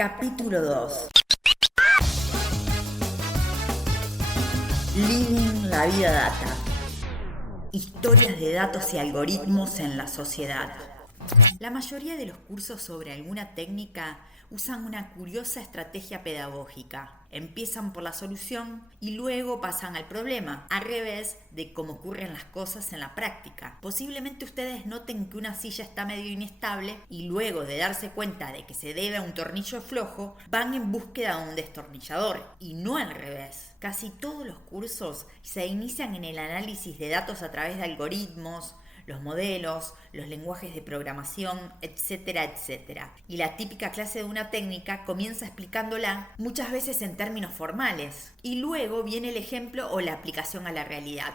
Capítulo 2. Living la vida data. Historias de datos y algoritmos en la sociedad. La mayoría de los cursos sobre alguna técnica usan una curiosa estrategia pedagógica. Empiezan por la solución y luego pasan al problema, al revés de cómo ocurren las cosas en la práctica. Posiblemente ustedes noten que una silla está medio inestable y luego de darse cuenta de que se debe a un tornillo flojo, van en búsqueda de un destornillador y no al revés. Casi todos los cursos se inician en el análisis de datos a través de algoritmos, los modelos, los lenguajes de programación, etcétera, etcétera. Y la típica clase de una técnica comienza explicándola muchas veces en términos formales. Y luego viene el ejemplo o la aplicación a la realidad.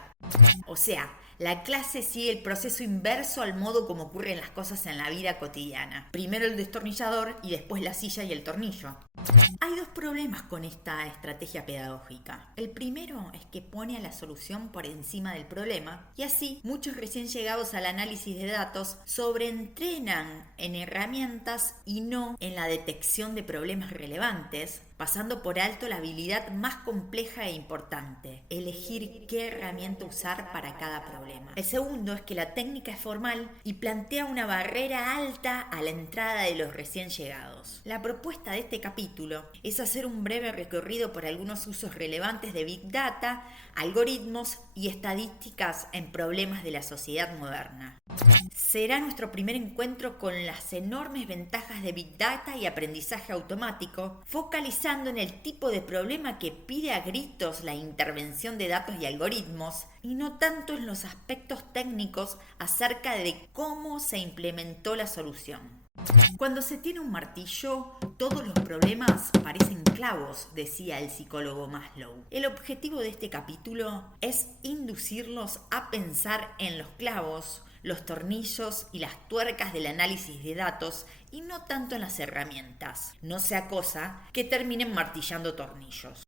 O sea, la clase sigue el proceso inverso al modo como ocurren las cosas en la vida cotidiana. Primero el destornillador y después la silla y el tornillo. Hay dos problemas con esta estrategia pedagógica. El primero es que pone a la solución por encima del problema y así muchos recién llegados al análisis de datos sobreentrenan en herramientas y no en la detección de problemas relevantes, pasando por alto la habilidad más compleja e importante, elegir qué herramienta usar para cada problema. El segundo es que la técnica es formal y plantea una barrera alta a la entrada de los recién llegados. La propuesta de este capítulo es hacer un breve recorrido por algunos usos relevantes de Big Data, algoritmos y estadísticas en problemas de la sociedad moderna. Será nuestro primer encuentro con las enormes ventajas de Big Data y aprendizaje automático, focalizando en el tipo de problema que pide a gritos la intervención de datos y algoritmos, y no tanto en los aspectos técnicos acerca de cómo se implementó la solución. Cuando se tiene un martillo, todos los problemas parecen clavos, decía el psicólogo Maslow. El objetivo de este capítulo es inducirlos a pensar en los clavos, los tornillos y las tuercas del análisis de datos y no tanto en las herramientas. No sea cosa que terminen martillando tornillos.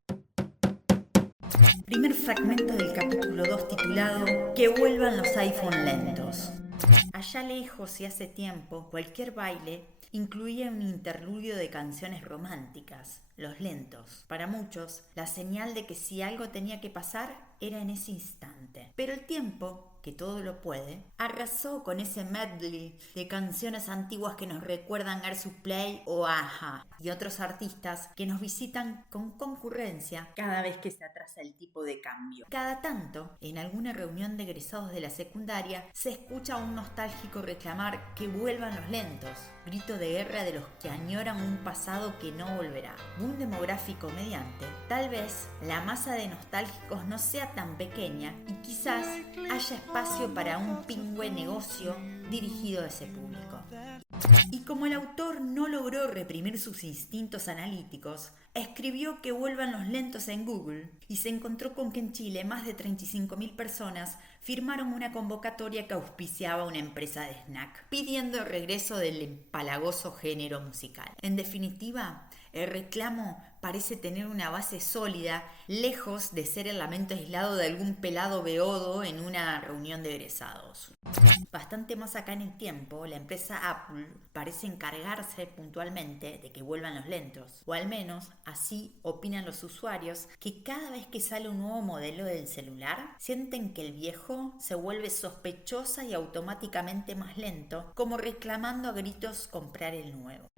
Primer fragmento del capítulo 2 titulado Que vuelvan los iPhone lentos. Allá lejos y hace tiempo, cualquier baile incluía un interludio de canciones románticas, los lentos. Para muchos, la señal de que si algo tenía que pasar era en ese instante. Pero el tiempo, que todo lo puede, arrasó con ese medley de canciones antiguas que nos recuerdan Air Supply o Aja y otros artistas que nos visitan con concurrencia cada vez que se atrasa el tipo de cambio. Cada tanto, en alguna reunión de egresados de la secundaria, se escucha a un nostálgico reclamar que vuelvan los lentos, grito de guerra de los que añoran un pasado que no volverá. Boom demográfico mediante, tal vez la masa de nostálgicos no sea tan pequeña y quizás haya espacio para un pingüe negocio dirigido a ese público. Y como el autor no logró reprimir sus instintos analíticos, escribió que vuelvan los lentos en Google y se encontró con que en Chile más de 35.000 personas firmaron una convocatoria que auspiciaba una empresa de snack, pidiendo el regreso del empalagoso género musical. En definitiva, el reclamo parece tener una base sólida, lejos de ser el lamento aislado de algún pelado beodo en una reunión de egresados. Bastante más acá en el tiempo, la empresa Apple parece encargarse puntualmente de que vuelvan los lentos, o al menos así opinan los usuarios que cada vez que sale un nuevo modelo del celular, sienten que el viejo se vuelve sospechosa y automáticamente más lento, como reclamando a gritos comprar el nuevo.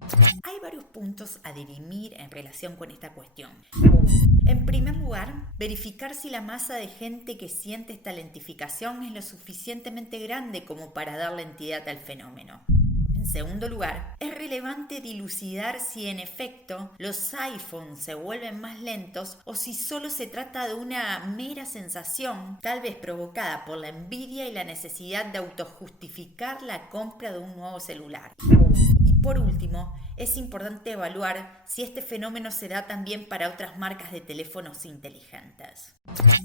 Hay varios puntos a dirimir en relación con esta cuestión. En primer lugar, verificar si la masa de gente que siente esta lentificación es lo suficientemente grande como para darle entidad al fenómeno. En segundo lugar, es relevante dilucidar si en efecto los iPhones se vuelven más lentos o si solo se trata de una mera sensación, tal vez provocada por la envidia y la necesidad de autojustificar la compra de un nuevo celular. Y por último, es importante evaluar si este fenómeno se da también para otras marcas de teléfonos inteligentes.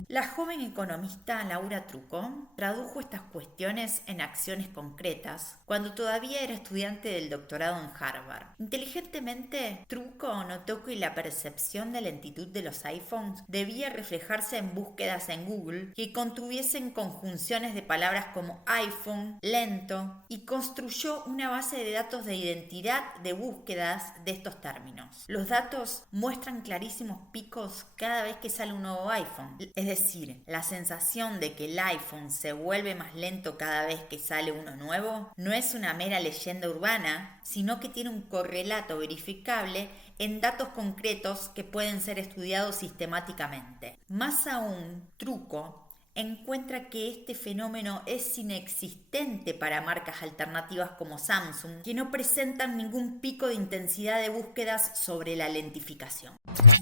La joven economista Laura Trucco tradujo estas cuestiones en acciones concretas cuando todavía era estudiante del doctorado en Harvard. Inteligentemente, Trucco notó que la percepción de lentitud de los iPhones debía reflejarse en búsquedas en Google que contuviesen conjunciones de palabras como iPhone, lento, y construyó una base de datos de identidad identidad de búsquedas de estos términos. Los datos muestran clarísimos picos cada vez que sale un nuevo iPhone. Es decir, la sensación de que el iPhone se vuelve más lento cada vez que sale uno nuevo no es una mera leyenda urbana, sino que tiene un correlato verificable en datos concretos que pueden ser estudiados sistemáticamente. Más aún, Truco encuentra que este fenómeno es inexistente para marcas alternativas como Samsung, que no presentan ningún pico de intensidad de búsquedas sobre la lentificación.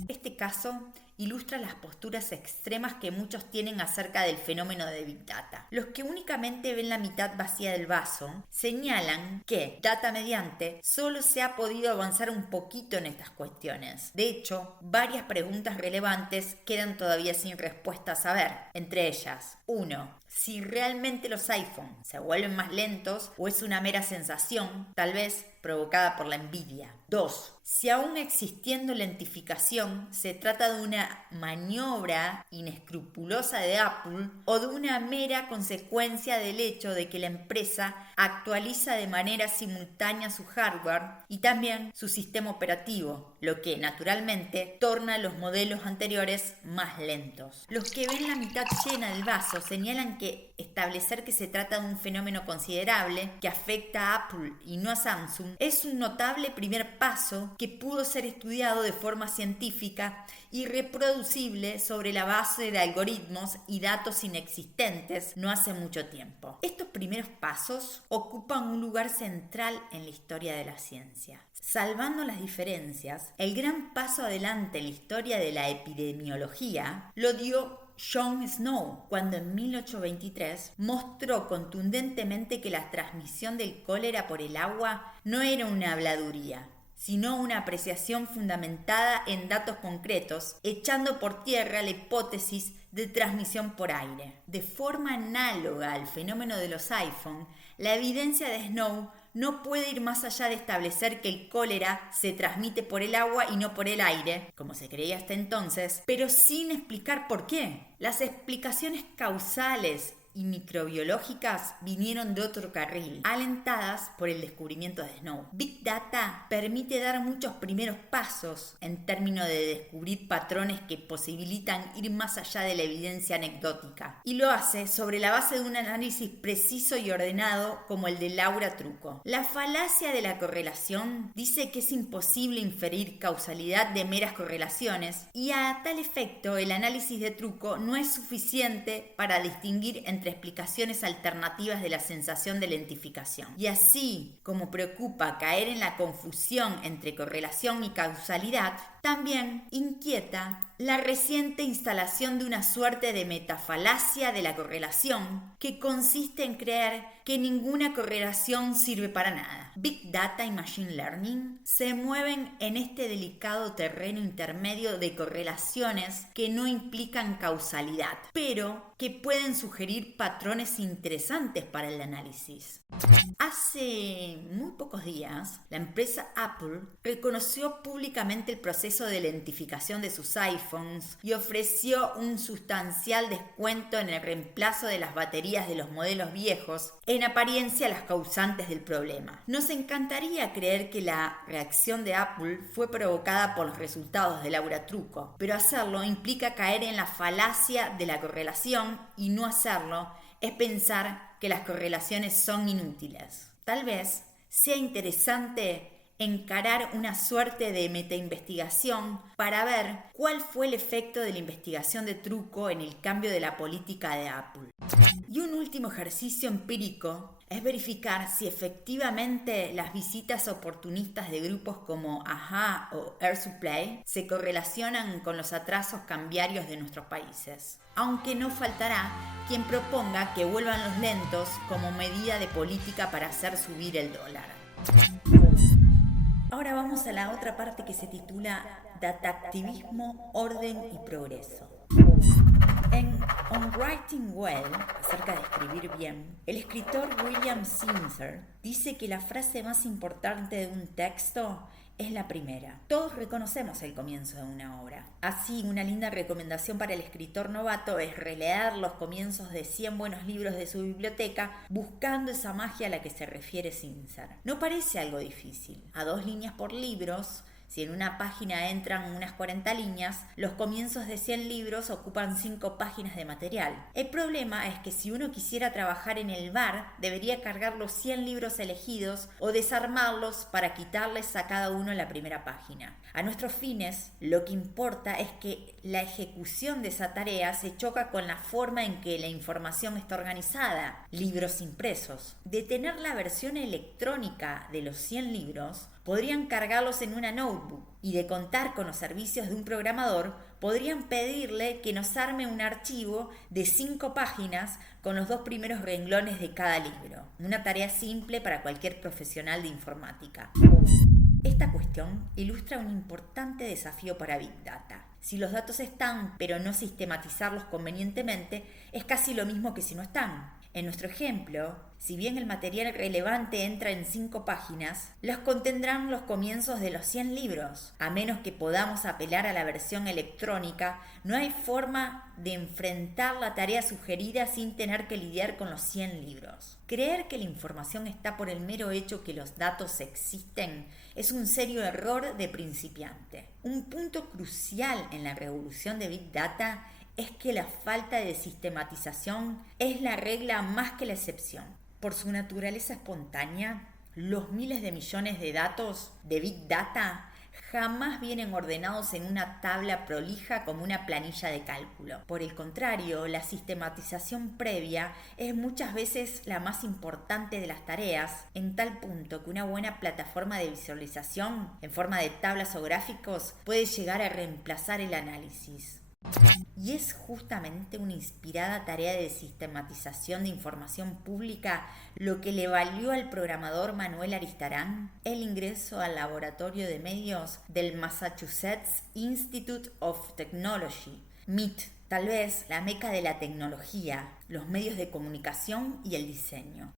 Este caso ilustra las posturas extremas que muchos tienen acerca del fenómeno de Big Data. Los que únicamente ven la mitad vacía del vaso señalan que, data mediante, solo se ha podido avanzar un poquito en estas cuestiones. De hecho, varias preguntas relevantes quedan todavía sin respuesta a saber. Entre ellas, 1. Si realmente los iPhone se vuelven más lentos o es una mera sensación, tal vez provocada por la envidia. 2. Si aún existiendo lentificación se trata de una maniobra inescrupulosa de Apple o de una mera consecuencia del hecho de que la empresa actualiza de manera simultánea su hardware y también su sistema operativo, lo que naturalmente torna los modelos anteriores más lentos. Los que ven la mitad llena del vaso señalan que establecer que se trata de un fenómeno considerable que afecta a Apple y no a Samsung es un notable primer paso que pudo ser estudiado de forma científica y reproducible sobre la base de algoritmos y datos inexistentes no hace mucho tiempo. Estos primeros pasos ocupan un lugar central en la historia de la ciencia. Salvando las diferencias, el gran paso adelante en la historia de la epidemiología lo dio John Snow, cuando en 1823 mostró contundentemente que la transmisión del cólera por el agua no era una habladuría, sino una apreciación fundamentada en datos concretos, echando por tierra la hipótesis de transmisión por aire. De forma análoga al fenómeno de los iPhone, la evidencia de Snow no puede ir más allá de establecer que el cólera se transmite por el agua y no por el aire, como se creía hasta entonces, pero sin explicar por qué. Las explicaciones causales y microbiológicas vinieron de otro carril, alentadas por el descubrimiento de Snow. Big Data permite dar muchos primeros pasos en términos de descubrir patrones que posibilitan ir más allá de la evidencia anecdótica, y lo hace sobre la base de un análisis preciso y ordenado como el de Laura Truco. La falacia de la correlación dice que es imposible inferir causalidad de meras correlaciones, y a tal efecto el análisis de Truco no es suficiente para distinguir entre explicaciones alternativas de la sensación de lentificación. Y así como preocupa caer en la confusión entre correlación y causalidad, también inquieta la reciente instalación de una suerte de metafalacia de la correlación que consiste en creer que ninguna correlación sirve para nada. Big Data y Machine Learning se mueven en este delicado terreno intermedio de correlaciones que no implican causalidad, pero que pueden sugerir patrones interesantes para el análisis. Hace muy pocos días, la empresa Apple reconoció públicamente el proceso de lentificación de sus iPhones y ofreció un sustancial descuento en el reemplazo de las baterías de los modelos viejos, en apariencia las causantes del problema. Nos encantaría creer que la reacción de Apple fue provocada por los resultados de Laura Truco, pero hacerlo implica caer en la falacia de la correlación, y no hacerlo es pensar que las correlaciones son inútiles. Tal vez sea interesante encarar una suerte de metainvestigación para ver cuál fue el efecto de la investigación de Truco en el cambio de la política de Apple. Y un último ejercicio empírico es verificar si efectivamente las visitas oportunistas de grupos como AHA o Air Supply se correlacionan con los atrasos cambiarios de nuestros países. Aunque no faltará quien proponga que vuelvan los lentos como medida de política para hacer subir el dólar. Ahora vamos a la otra parte que se titula Dataactivismo, Orden y Progreso. En On Writing Well, acerca de escribir bien, el escritor William Zinsser dice que la frase más importante de un texto es la primera. Todos reconocemos el comienzo de una obra. Así, una linda recomendación para el escritor novato es releer los comienzos de 100 buenos libros de su biblioteca, buscando esa magia a la que se refiere Zinsser. No parece algo difícil. A 2 líneas por libros, si en una página entran unas 40 líneas, los comienzos de 100 libros ocupan 5 páginas de material. El problema es que si uno quisiera trabajar en el bar, debería cargar los 100 libros elegidos o desarmarlos para quitarles a cada uno la primera página. A nuestros fines, lo que importa es que la ejecución de esa tarea se choca con la forma en que la información está organizada, libros impresos. De tener la versión electrónica de los 100 libros, podrían cargarlos en una notebook y de contar con los servicios de un programador, podrían pedirle que nos arme un archivo de 5 páginas con los 2 primeros renglones de cada libro. Una tarea simple para cualquier profesional de informática. Esta cuestión ilustra un importante desafío para Big Data. Si los datos están, pero no sistematizarlos convenientemente, es casi lo mismo que si no están. En nuestro ejemplo, si bien el material relevante entra en 5 páginas, los contendrán los comienzos de los 100 libros. A menos que podamos apelar a la versión electrónica, no hay forma de enfrentar la tarea sugerida sin tener que lidiar con los 100 libros. Creer que la información está por el mero hecho que los datos existen es un serio error de principiante. Un punto crucial en la revolución de Big Data es que la falta de sistematización es la regla más que la excepción. Por su naturaleza espontánea, los miles de millones de datos de Big Data jamás vienen ordenados en una tabla prolija como una planilla de cálculo. Por el contrario, la sistematización previa es muchas veces la más importante de las tareas, en tal punto que una buena plataforma de visualización en forma de tablas o gráficos puede llegar a reemplazar el análisis. Y es justamente una inspirada tarea de sistematización de información pública lo que le valió al programador Manuel Aristarán el ingreso al laboratorio de medios del Massachusetts Institute of Technology, MIT, tal vez la meca de la tecnología, los medios de comunicación y el diseño.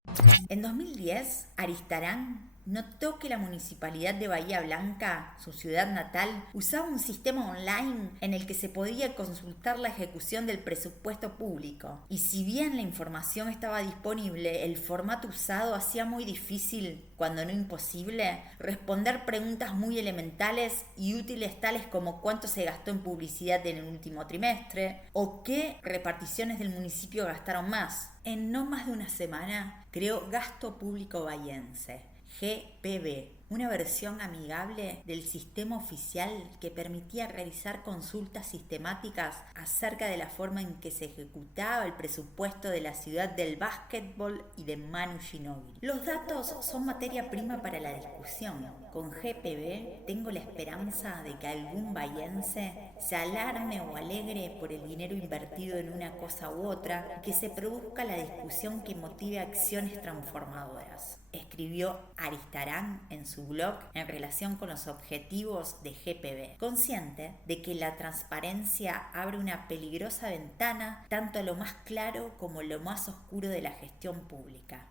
En 2010, Aristarán notó que la municipalidad de Bahía Blanca, su ciudad natal, usaba un sistema online en el que se podía consultar la ejecución del presupuesto público. Y si bien la información estaba disponible, el formato usado hacía muy difícil, cuando no imposible, responder preguntas muy elementales y útiles tales como cuánto se gastó en publicidad en el último trimestre o qué reparticiones del municipio gastaron más. En no más de una semana creó Gasto Público Bahiense, GPB, una versión amigable del sistema oficial que permitía realizar consultas sistemáticas acerca de la forma en que se ejecutaba el presupuesto de la ciudad del básquetbol y de Manu Ginóbili. Los datos son materia prima para la discusión. Con GPB tengo la esperanza de que algún bahiense se alarme o alegre por el dinero invertido en una cosa u otra, que se produzca la discusión que motive acciones transformadoras, escribió Aristarán en su blog en relación con los objetivos de GPB, consciente de que la transparencia abre una peligrosa ventana tanto a lo más claro como a lo más oscuro de la gestión pública.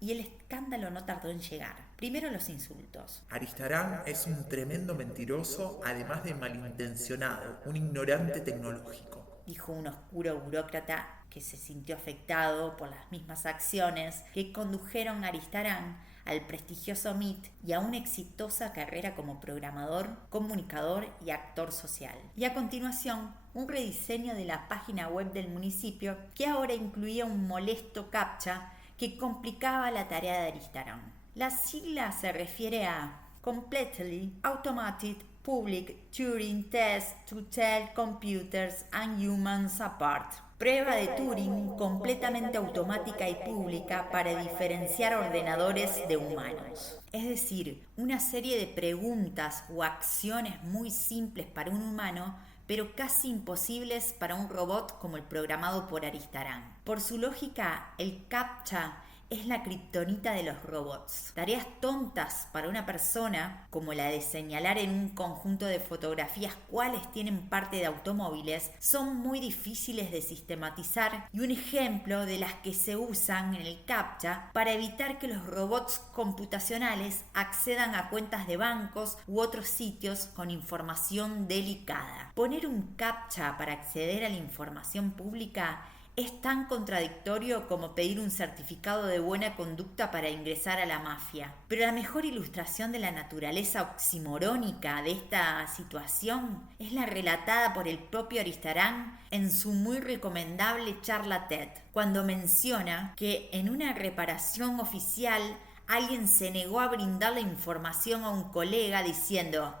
Y el escándalo no tardó en llegar. Primero los insultos. Aristarán es un tremendo mentiroso, además de malintencionado, un ignorante tecnológico, dijo un oscuro burócrata que se sintió afectado por las mismas acciones que condujeron a Aristarán al prestigioso MIT y a una exitosa carrera como programador, comunicador y actor social. Y a continuación, un rediseño de la página web del municipio que ahora incluía un molesto captcha que complicaba la tarea de Aristarán. La sigla se refiere a Completely Automated Public Turing Test to Tell Computers and Humans Apart. Prueba de Turing completamente automática y pública para diferenciar ordenadores de humanos. Es decir, una serie de preguntas o acciones muy simples para un humano, pero casi imposibles para un robot como el programado por Aristarán. Por su lógica, el CAPTCHA es la kriptonita de los robots. Tareas tontas para una persona, como la de señalar en un conjunto de fotografías cuáles tienen parte de automóviles, son muy difíciles de sistematizar y un ejemplo de las que se usan en el CAPTCHA para evitar que los robots computacionales accedan a cuentas de bancos u otros sitios con información delicada. Poner un CAPTCHA para acceder a la información pública es tan contradictorio como pedir un certificado de buena conducta para ingresar a la mafia. Pero la mejor ilustración de la naturaleza oximorónica de esta situación es la relatada por el propio Aristarán en su muy recomendable charla TED, cuando menciona que en una reparación oficial alguien se negó a brindar la información a un colega diciendo: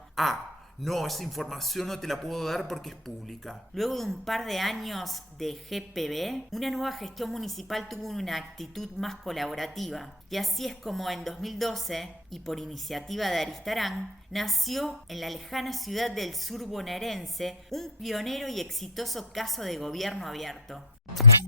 no, esa información no te la puedo dar porque es pública. Luego de un par de años de GPB, una nueva gestión municipal tuvo una actitud más colaborativa. Y así es como en 2012, y por iniciativa de Aristarán, nació en la lejana ciudad del sur bonaerense un pionero y exitoso caso de gobierno abierto.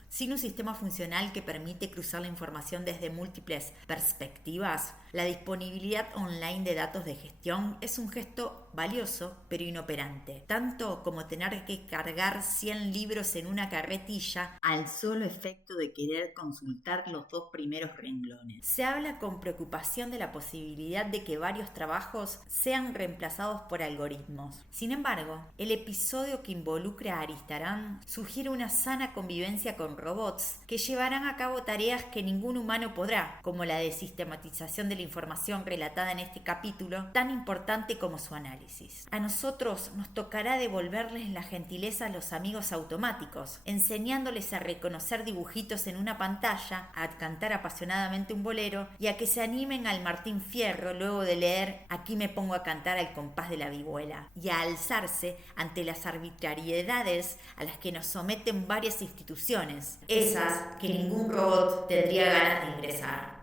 Sin un sistema funcional que permite cruzar la información desde múltiples perspectivas, la disponibilidad online de datos de gestión es un gesto valioso pero inoperante, tanto como tener que cargar 100 libros en una carretilla al solo efecto de querer consultar los 2 primeros renglones. Se habla con preocupación de la posibilidad de que varios trabajos sean reemplazados por algoritmos. Sin embargo, el episodio que involucra a Aristarán sugiere una sana convivencia con robots que llevarán a cabo tareas que ningún humano podrá, como la de sistematización de la información relatada en este capítulo, tan importante como su análisis. A nosotros nos tocará devolverles la gentileza a los amigos automáticos, enseñándoles a reconocer dibujitos en una pantalla, a cantar apasionadamente un bolero y a que se animen al Martín Fierro luego de leer Aquí me pongo a cantar al compás de la vihuela, y a alzarse ante las arbitrariedades a las que nos someten varias instituciones, esas que ningún robot tendría ganas de ingresar.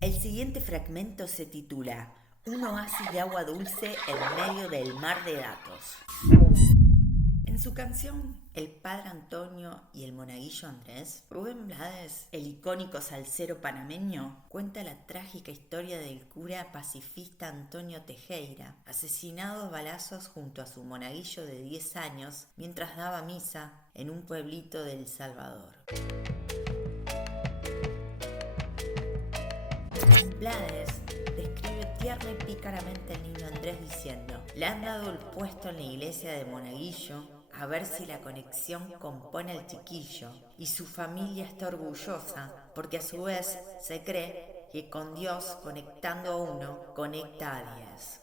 El siguiente fragmento se titula Un oasis de agua dulce en medio del mar de datos. En su canción El Padre Antonio y el Monaguillo Andrés, Rubén Blades, el icónico salsero panameño, cuenta la trágica historia del cura pacifista Antonio Tejera, asesinado a balazos junto a su monaguillo de 10 años mientras daba misa en un pueblito de El Salvador. Blades describe tierna y pícaramente al niño Andrés diciendo: le han dado el puesto en la iglesia de Monaguillo a ver si la conexión compone al chiquillo, y su familia está orgullosa porque a su vez se cree que con Dios conectando a uno conecta a 10.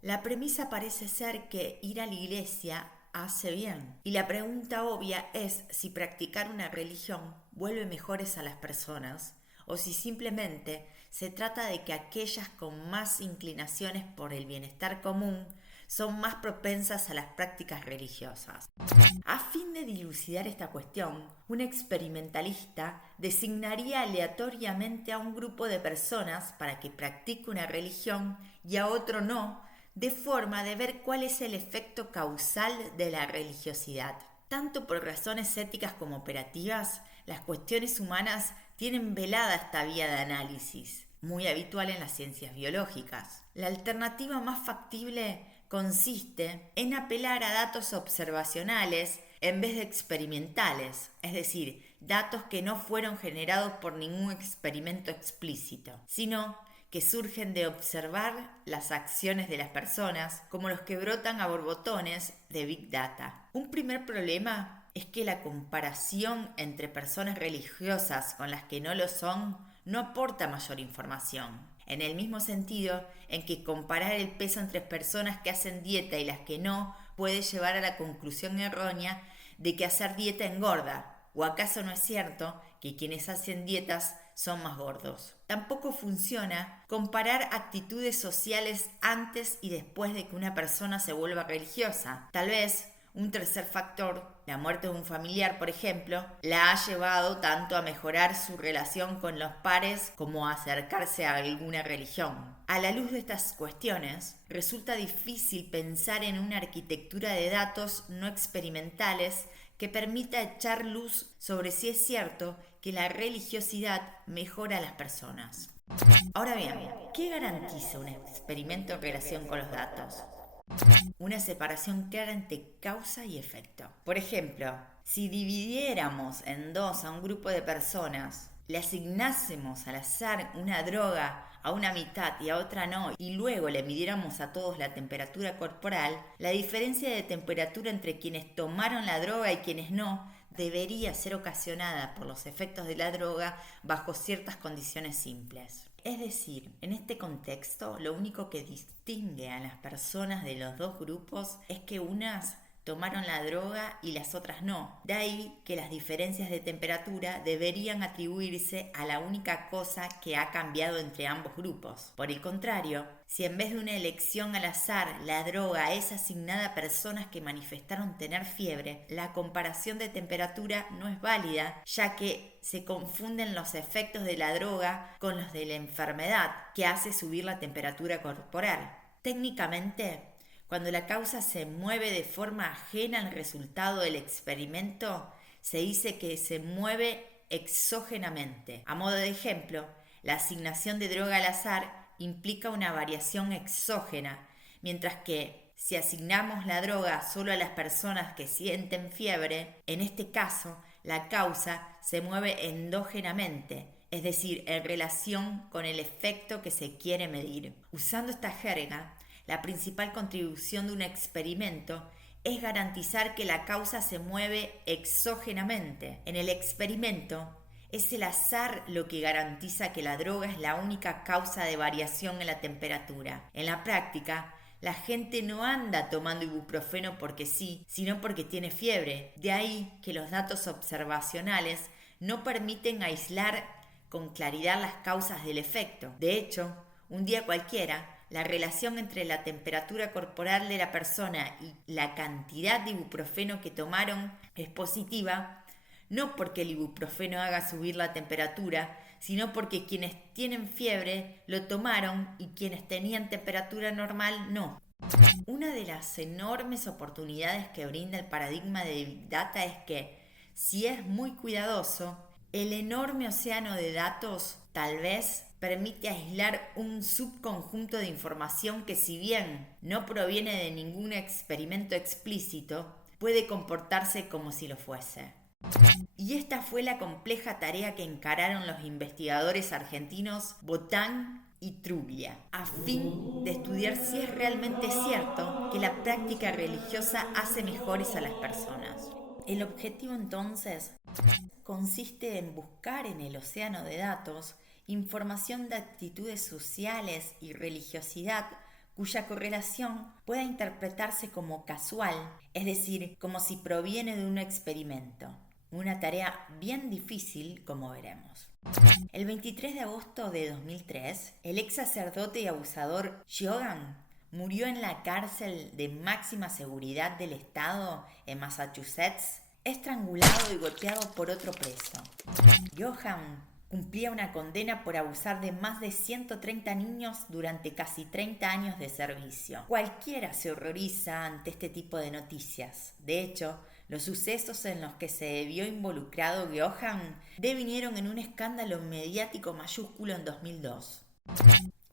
La premisa parece ser que ir a la iglesia hace bien, y la pregunta obvia es si practicar una religión vuelve mejores a las personas o si simplemente se trata de que aquellas con más inclinaciones por el bienestar común son más propensas a las prácticas religiosas. A fin de dilucidar esta cuestión, un experimentalista designaría aleatoriamente a un grupo de personas para que practique una religión y a otro no, de forma de ver cuál es el efecto causal de la religiosidad. Tanto por razones éticas como operativas, las cuestiones humanas tienen velada esta vía de análisis, muy habitual en las ciencias biológicas. La alternativa más factible consiste en apelar a datos observacionales en vez de experimentales, es decir, datos que no fueron generados por ningún experimento explícito, sino que surgen de observar las acciones de las personas, como los que brotan a borbotones de Big Data. Un primer problema es que la comparación entre personas religiosas con las que no lo son no aporta mayor información. En el mismo sentido en que comparar el peso entre personas que hacen dieta y las que no puede llevar a la conclusión errónea de que hacer dieta engorda, ¿o acaso no es cierto que quienes hacen dietas son más gordos? Tampoco funciona comparar actitudes sociales antes y después de que una persona se vuelva religiosa. Tal vez un tercer factor, la muerte de un familiar, por ejemplo, la ha llevado tanto a mejorar su relación con los pares como a acercarse a alguna religión. A la luz de estas cuestiones, resulta difícil pensar en una arquitectura de datos no experimentales que permita echar luz sobre si es cierto que la religiosidad mejora a las personas. Ahora bien, ¿qué garantiza un experimento en relación con los datos? Una separación clara entre causa y efecto. Por ejemplo, si dividiéramos en dos a un grupo de personas, le asignásemos al azar una droga a una mitad y a otra no, y luego le midiéramos a todos la temperatura corporal, la diferencia de temperatura entre quienes tomaron la droga y quienes no debería ser ocasionada por los efectos de la droga bajo ciertas condiciones simples. Es decir, en este contexto, lo único que distingue a las personas de los dos grupos es que unas tomaron la droga y las otras no. De ahí que las diferencias de temperatura deberían atribuirse a la única cosa que ha cambiado entre ambos grupos. Por el contrario, si en vez de una elección al azar la droga es asignada a personas que manifestaron tener fiebre, la comparación de temperatura no es válida, ya que se confunden los efectos de la droga con los de la enfermedad, que hace subir la temperatura corporal. Técnicamente, cuando la causa se mueve de forma ajena al resultado del experimento, se dice que se mueve exógenamente. A modo de ejemplo, la asignación de droga al azar implica una variación exógena, mientras que si asignamos la droga solo a las personas que sienten fiebre, en este caso la causa se mueve endógenamente, es decir, en relación con el efecto que se quiere medir. Usando esta jerga, la principal contribución de un experimento es garantizar que la causa se mueve exógenamente. En el experimento, es el azar lo que garantiza que la droga es la única causa de variación en la temperatura. En la práctica, la gente no anda tomando ibuprofeno porque sí, sino porque tiene fiebre. De ahí que los datos observacionales no permiten aislar con claridad las causas del efecto. De hecho, un día cualquiera, la relación entre la temperatura corporal de la persona y la cantidad de ibuprofeno que tomaron es positiva, no porque el ibuprofeno haga subir la temperatura, sino porque quienes tienen fiebre lo tomaron y quienes tenían temperatura normal no. Una de las enormes oportunidades que brinda el paradigma de Big Data es que, si es muy cuidadoso, el enorme océano de datos tal vez permite aislar un subconjunto de información que, si bien no proviene de ningún experimento explícito, puede comportarse como si lo fuese. Y esta fue la compleja tarea que encararon los investigadores argentinos Botán y Truglia, a fin de estudiar si es realmente cierto que la práctica religiosa hace mejores a las personas. El objetivo entonces consiste en buscar en el océano de datos información de actitudes sociales y religiosidad cuya correlación pueda interpretarse como casual, es decir, como si proviene de un experimento. Una tarea bien difícil, como veremos. El 23 de agosto de 2003, el ex sacerdote y abusador Johann murió en la cárcel de máxima seguridad del estado en Massachusetts, estrangulado y golpeado por otro preso. Johann cumplía una condena por abusar de más de 130 niños durante casi 30 años de servicio. Cualquiera se horroriza ante este tipo de noticias. De hecho, los sucesos en los que se vio involucrado Johann devinieron en un escándalo mediático mayúsculo en 2002.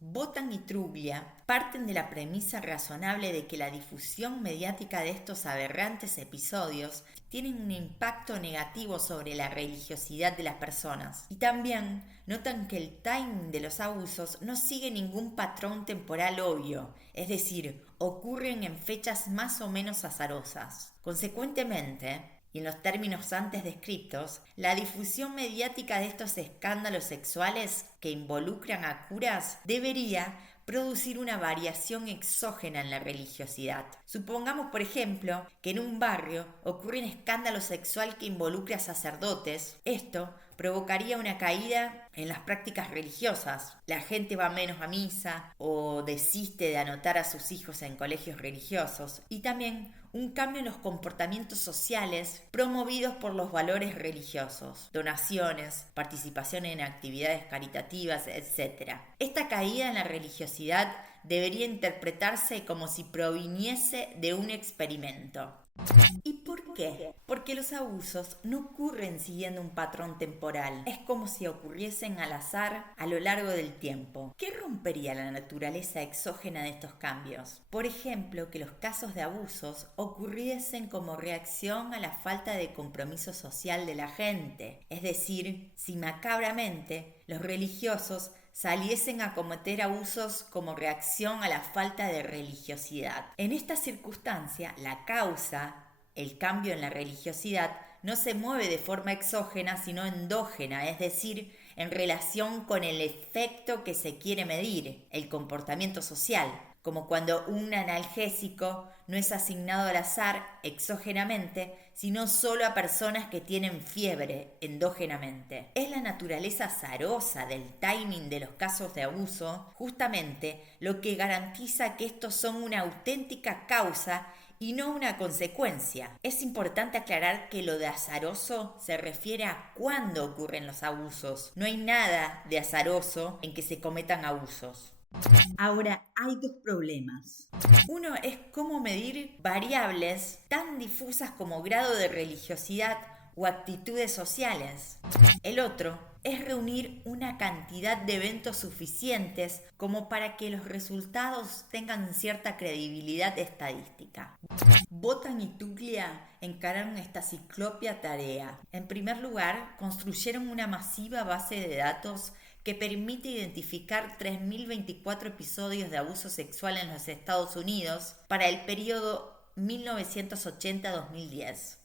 Botán y Truglia parten de la premisa razonable de que la difusión mediática de estos aberrantes episodios tiene un impacto negativo sobre la religiosidad de las personas. Y también notan que el timing de los abusos no sigue ningún patrón temporal obvio, es decir, ocurren en fechas más o menos azarosas. Consecuentemente, y en los términos antes descritos, la difusión mediática de estos escándalos sexuales que involucran a curas debería producir una variación exógena en la religiosidad. Supongamos, por ejemplo, que en un barrio ocurre un escándalo sexual que involucre a sacerdotes. Esto provocaría una caída en las prácticas religiosas. La gente va menos a misa o desiste de anotar a sus hijos en colegios religiosos, y también un cambio en los comportamientos sociales promovidos por los valores religiosos, donaciones, participación en actividades caritativas, etc. Esta caída en la religiosidad debería interpretarse como si proviniese de un experimento. ¿Y por qué? Porque los abusos no ocurren siguiendo un patrón temporal. Es como si ocurriesen al azar a lo largo del tiempo. ¿Qué rompería la naturaleza exógena de estos cambios? Por ejemplo, que los casos de abusos ocurriesen como reacción a la falta de compromiso social de la gente. Es decir, si macabramente los religiosos saliesen a cometer abusos como reacción a la falta de religiosidad. En esta circunstancia, la causa, el cambio en la religiosidad, no se mueve de forma exógena, sino endógena, es decir, en relación con el efecto que se quiere medir, el comportamiento social, como cuando un analgésico no es asignado al azar exógenamente, sino solo a personas que tienen fiebre endógenamente. Es la naturaleza azarosa del timing de los casos de abuso justamente lo que garantiza que estos son una auténtica causa y no una consecuencia. Es importante aclarar que lo de azaroso se refiere a cuándo ocurren los abusos. No hay nada de azaroso en que se cometan abusos. Ahora, hay dos problemas. Uno es cómo medir variables tan difusas como grado de religiosidad o actitudes sociales. El otro es reunir una cantidad de eventos suficientes como para que los resultados tengan cierta credibilidad estadística. Botan y Tuglia encararon esta ciclopia tarea. En primer lugar, construyeron una masiva base de datos que permite identificar 3.024 episodios de abuso sexual en los Estados Unidos para el periodo 1980-2010.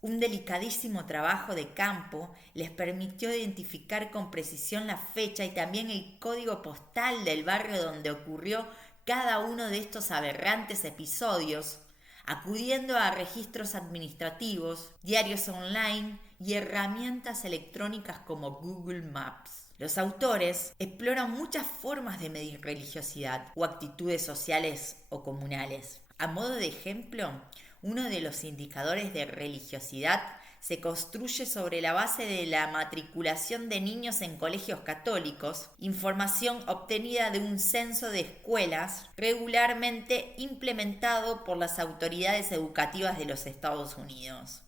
Un delicadísimo trabajo de campo les permitió identificar con precisión la fecha y también el código postal del barrio donde ocurrió cada uno de estos aberrantes episodios, acudiendo a registros administrativos, diarios online y herramientas electrónicas como Google Maps. Los autores exploran muchas formas de medir religiosidad o actitudes sociales o comunales. A modo de ejemplo, uno de los indicadores de religiosidad se construye sobre la base de la matriculación de niños en colegios católicos, información obtenida de un censo de escuelas regularmente implementado por las autoridades educativas de los Estados Unidos.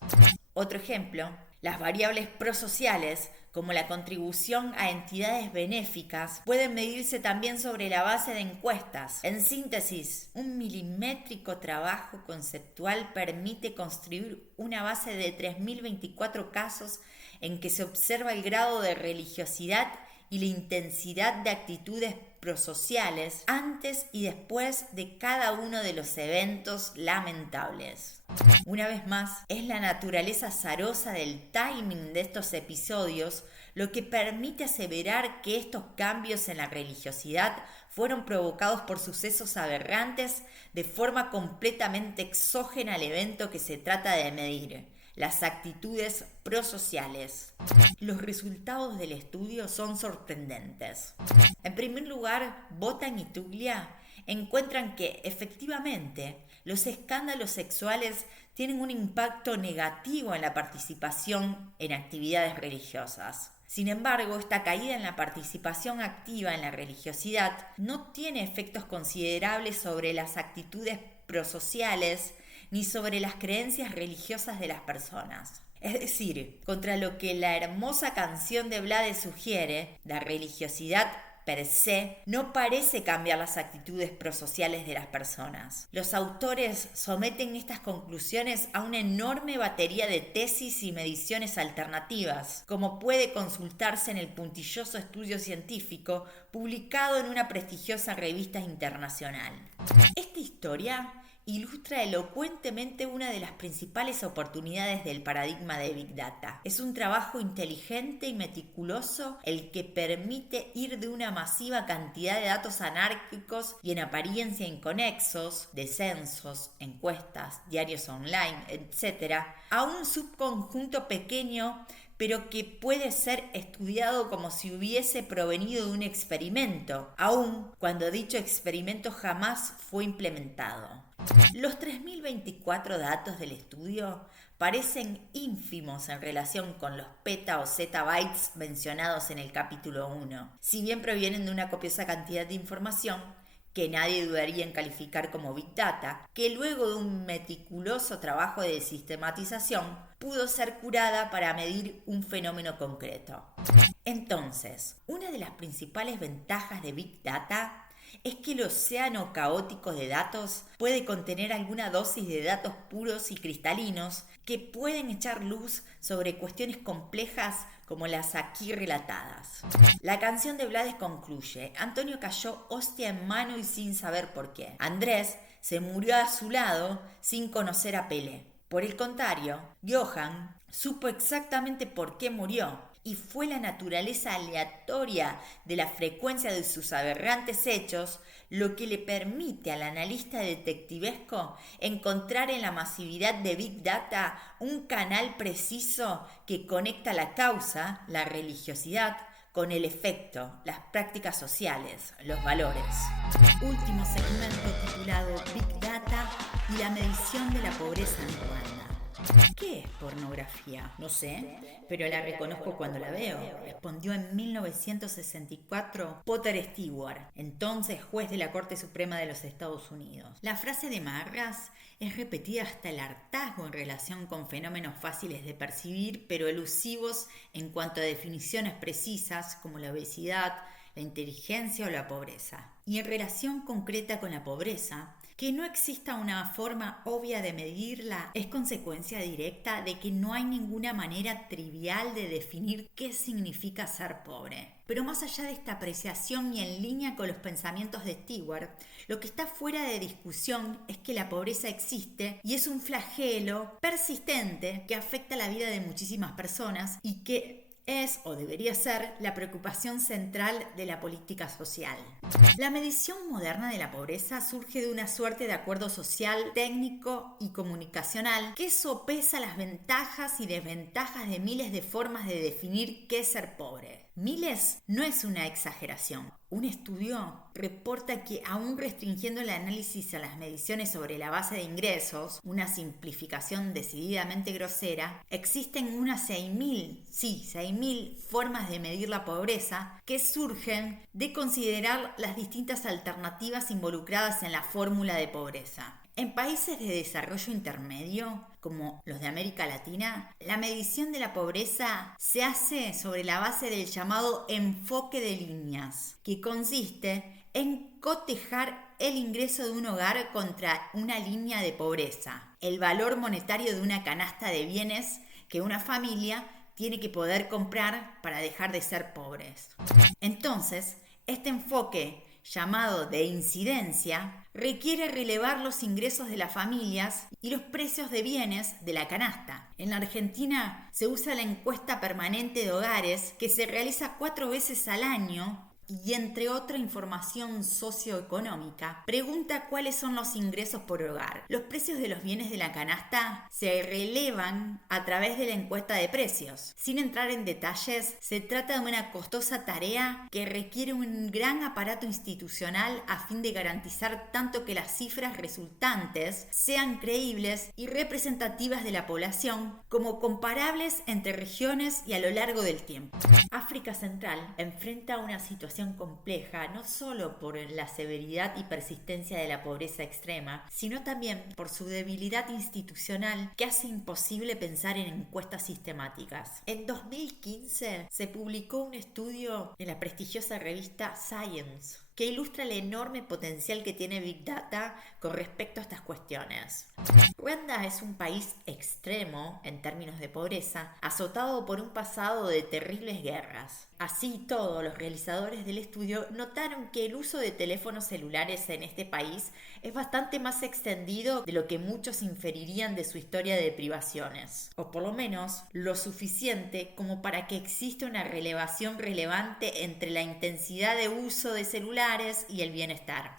Otro ejemplo, las variables prosociales, como la contribución a entidades benéficas, pueden medirse también sobre la base de encuestas. En síntesis, un milimétrico trabajo conceptual permite construir una base de 3.024 casos en que se observa el grado de religiosidad y la intensidad de actitudes prosociales antes y después de cada uno de los eventos lamentables. Una vez más, es la naturaleza azarosa del timing de estos episodios lo que permite aseverar que estos cambios en la religiosidad fueron provocados por sucesos aberrantes de forma completamente exógena al evento que se trata de medir, las actitudes prosociales. Los resultados del estudio son sorprendentes. En primer lugar, Botan y Tuglia encuentran que, efectivamente, los escándalos sexuales tienen un impacto negativo en la participación en actividades religiosas. Sin embargo, esta caída en la participación activa en la religiosidad no tiene efectos considerables sobre las actitudes prosociales ni sobre las creencias religiosas de las personas. Es decir, contra lo que la hermosa canción de Blade sugiere, la religiosidad per se no parece cambiar las actitudes prosociales de las personas. Los autores someten estas conclusiones a una enorme batería de tesis y mediciones alternativas, como puede consultarse en el puntilloso estudio científico publicado en una prestigiosa revista internacional. Esta historia ilustra elocuentemente una de las principales oportunidades del paradigma de Big Data. Es un trabajo inteligente y meticuloso el que permite ir de una masiva cantidad de datos anárquicos y en apariencia inconexos, de censos, encuestas, diarios online, etc., a un subconjunto pequeño pero que puede ser estudiado como si hubiese provenido de un experimento, aun cuando dicho experimento jamás fue implementado. Los 3.024 datos del estudio parecen ínfimos en relación con los peta o zettabytes mencionados en el capítulo 1. Si bien provienen de una copiosa cantidad de información, que nadie dudaría en calificar como Big Data, que luego de un meticuloso trabajo de sistematización pudo ser curada para medir un fenómeno concreto. Entonces, una de las principales ventajas de Big Data es que el océano caótico de datos puede contener alguna dosis de datos puros y cristalinos que pueden echar luz sobre cuestiones complejas como las aquí relatadas. La canción de Blades concluye: Antonio cayó hostia en mano y sin saber por qué. Andrés se murió a su lado sin conocer a Pelé. Por el contrario, Johan supo exactamente por qué murió, y fue la naturaleza aleatoria de la frecuencia de sus aberrantes hechos lo que le permite al analista detectivesco encontrar en la masividad de Big Data un canal preciso que conecta la causa, la religiosidad, con el efecto, las prácticas sociales, los valores. Último segmento titulado Big Data y la medición de la pobreza en Ruanda. ¿Qué es pornografía? No sé, pero la reconozco cuando la veo, respondió en 1964 Potter Stewart, entonces juez de la Corte Suprema de los Estados Unidos. La frase de Marras es repetida hasta el hartazgo en relación con fenómenos fáciles de percibir, pero elusivos en cuanto a definiciones precisas como la obesidad, la inteligencia o la pobreza. Y en relación concreta con la pobreza, que no exista una forma obvia de medirla es consecuencia directa de que no hay ninguna manera trivial de definir qué significa ser pobre. Pero más allá de esta apreciación y en línea con los pensamientos de Stewart, lo que está fuera de discusión es que la pobreza existe y es un flagelo persistente que afecta la vida de muchísimas personas y que es o debería ser la preocupación central de la política social. La medición moderna de la pobreza surge de una suerte de acuerdo social, técnico y comunicacional que sopesa las ventajas y desventajas de miles de formas de definir qué es ser pobre. Miles no es una exageración. Un estudio reporta que aún restringiendo el análisis a las mediciones sobre la base de ingresos, una simplificación decididamente grosera, existen unas 6.000 formas de medir la pobreza que surgen de considerar las distintas alternativas involucradas en la fórmula de pobreza. En países de desarrollo intermedio, como los de América Latina, la medición de la pobreza se hace sobre la base del llamado enfoque de líneas, que consiste en cotejar el ingreso de un hogar contra una línea de pobreza, el valor monetario de una canasta de bienes que una familia tiene que poder comprar para dejar de ser pobres. Entonces, este enfoque, llamado de incidencia, requiere relevar los ingresos de las familias y los precios de bienes de la canasta. En la Argentina se usa la encuesta permanente de hogares que se realiza 4 veces al año y, entre otra información socioeconómica, pregunta cuáles son los ingresos por hogar. Los precios de los bienes de la canasta se relevan a través de la encuesta de precios. Sin entrar en detalles, se trata de una costosa tarea que requiere un gran aparato institucional a fin de garantizar tanto que las cifras resultantes sean creíbles y representativas de la población, como comparables entre regiones y a lo largo del tiempo. África Central enfrenta una situación compleja no solo por la severidad y persistencia de la pobreza extrema, sino también por su debilidad institucional que hace imposible pensar en encuestas sistemáticas. En 2015 se publicó un estudio en la prestigiosa revista Science que ilustra el enorme potencial que tiene Big Data con respecto a estas cuestiones. Ruanda es un país extremo en términos de pobreza, azotado por un pasado de terribles guerras. Así y todo, los realizadores del estudio notaron que el uso de teléfonos celulares en este país es bastante más extendido de lo que muchos inferirían de su historia de privaciones, o por lo menos lo suficiente como para que exista una relevación relevante entre la intensidad de uso de celulares y el bienestar.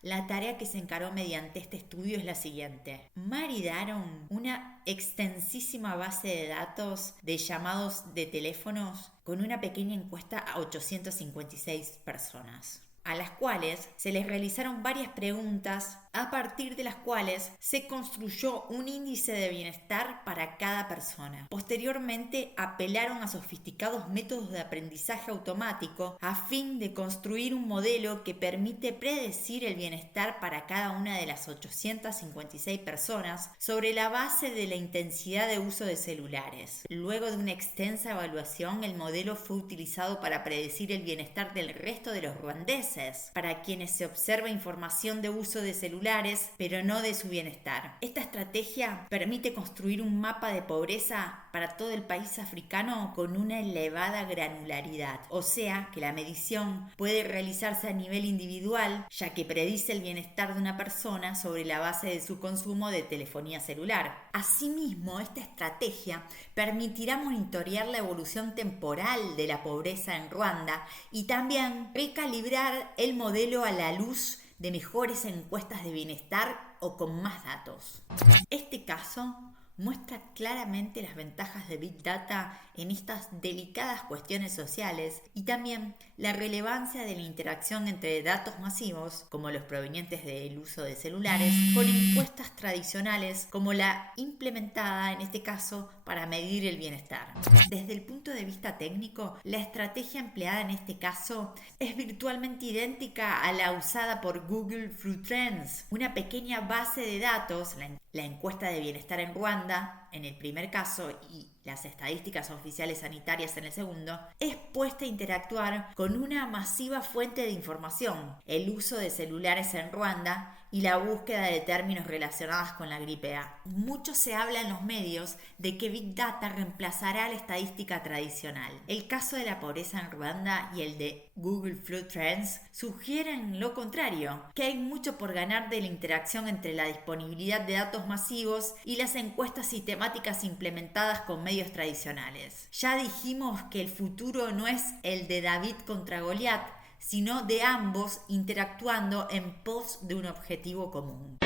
La tarea que se encaró mediante este estudio es la siguiente: maridaron una extensísima base de datos de llamados de teléfonos con una pequeña encuesta a 856 personas, a las cuales se les realizaron varias preguntas a partir de las cuales se construyó un índice de bienestar para cada persona. Posteriormente, apelaron a sofisticados métodos de aprendizaje automático a fin de construir un modelo que permite predecir el bienestar para cada una de las 856 personas sobre la base de la intensidad de uso de celulares. Luego de una extensa evaluación, el modelo fue utilizado para predecir el bienestar del resto de los ruandeses, para quienes se observa información de uso de celulares, pero no de su bienestar. Esta estrategia permite construir un mapa de pobreza para todo el país africano con una elevada granularidad, o sea que la medición puede realizarse a nivel individual, ya que predice el bienestar de una persona sobre la base de su consumo de telefonía celular. Asimismo, esta estrategia permitirá monitorear la evolución temporal de la pobreza en Ruanda y también recalibrar el modelo a la luz de mejores encuestas de bienestar o con más datos. Este caso muestra claramente las ventajas de Big Data en estas delicadas cuestiones sociales y también la relevancia de la interacción entre datos masivos, como los provenientes del uso de celulares, con encuestas tradicionales como la implementada en este caso para medir el bienestar. Desde el punto de vista técnico, la estrategia empleada en este caso es virtualmente idéntica a la usada por Google Flu Trends, una pequeña base de datos, la encuesta de bienestar en Ruanda en el primer caso y las estadísticas oficiales sanitarias en el segundo, es puesta a interactuar con una masiva fuente de información, el uso de celulares en Ruanda y la búsqueda de términos relacionados con la gripe A. Mucho se habla en los medios de que Big Data reemplazará la estadística tradicional. El caso de la pobreza en Ruanda y el de Google Flu Trends sugieren lo contrario, que hay mucho por ganar de la interacción entre la disponibilidad de datos masivos y las encuestas sistemáticas implementadas con medios tradicionales. Ya dijimos que el futuro no es el de David contra Goliat, sino de ambos interactuando en pos de un objetivo común.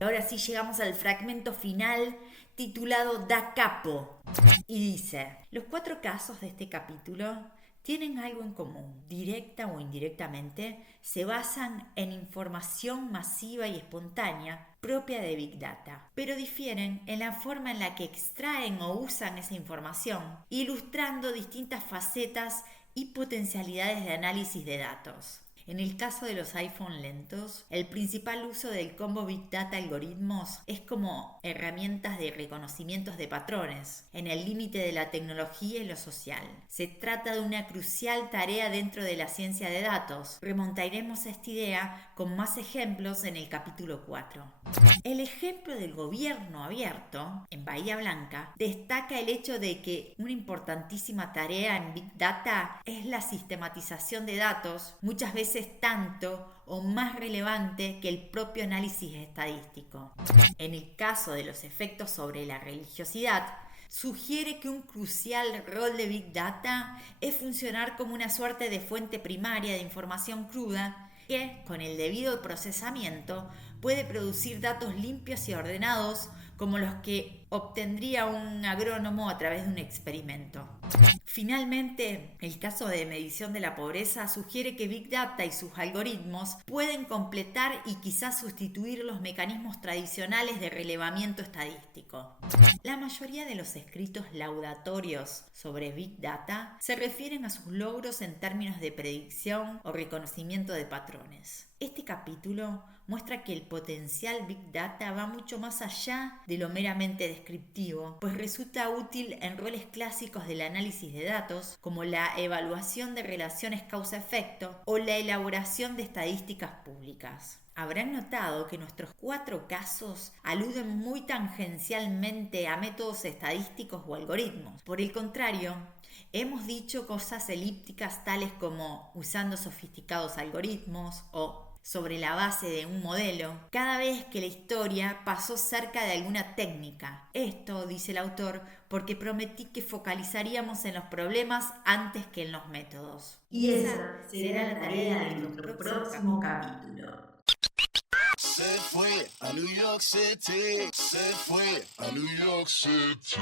Ahora sí llegamos al fragmento final titulado Da Capo y dice: los 4 casos de este capítulo tienen algo en común, directa o indirectamente, se basan en información masiva y espontánea propia de Big Data, pero difieren en la forma en la que extraen o usan esa información, ilustrando distintas facetas y potencialidades de análisis de datos. En el caso de los iPhone lentos, el principal uso del combo Big Data algoritmos es como herramientas de reconocimientos de patrones, en el límite de la tecnología y lo social. Se trata de una crucial tarea dentro de la ciencia de datos. Remontaremos a esta idea con más ejemplos en el capítulo 4. El ejemplo del gobierno abierto, en Bahía Blanca, destaca el hecho de que una importantísima tarea en Big Data es la sistematización de datos, muchas veces tanto o más relevante que el propio análisis estadístico. En el caso de los efectos sobre la religiosidad, sugiere que un crucial rol de Big Data es funcionar como una suerte de fuente primaria de información cruda que, con el debido procesamiento, puede producir datos limpios y ordenados como los que obtendría un agrónomo a través de un experimento. Finalmente, el caso de medición de la pobreza sugiere que Big Data y sus algoritmos pueden completar y quizás sustituir los mecanismos tradicionales de relevamiento estadístico. La mayoría de los escritos laudatorios sobre Big Data se refieren a sus logros en términos de predicción o reconocimiento de patrones. Este capítulo muestra que el potencial Big Data va mucho más allá de lo meramente descriptivo, pues resulta útil en roles clásicos del análisis de datos, como la evaluación de relaciones causa-efecto o la elaboración de estadísticas públicas. Habrán notado que nuestros 4 casos aluden muy tangencialmente a métodos estadísticos o algoritmos. Por el contrario, hemos dicho cosas elípticas tales como usando sofisticados algoritmos o sobre la base de un modelo, cada vez que la historia pasó cerca de alguna técnica. Esto, dice el autor, porque prometí que focalizaríamos en los problemas antes que en los métodos. Y esa será la tarea de nuestro próximo capítulo. Se fue a New York City, se fue a New York City.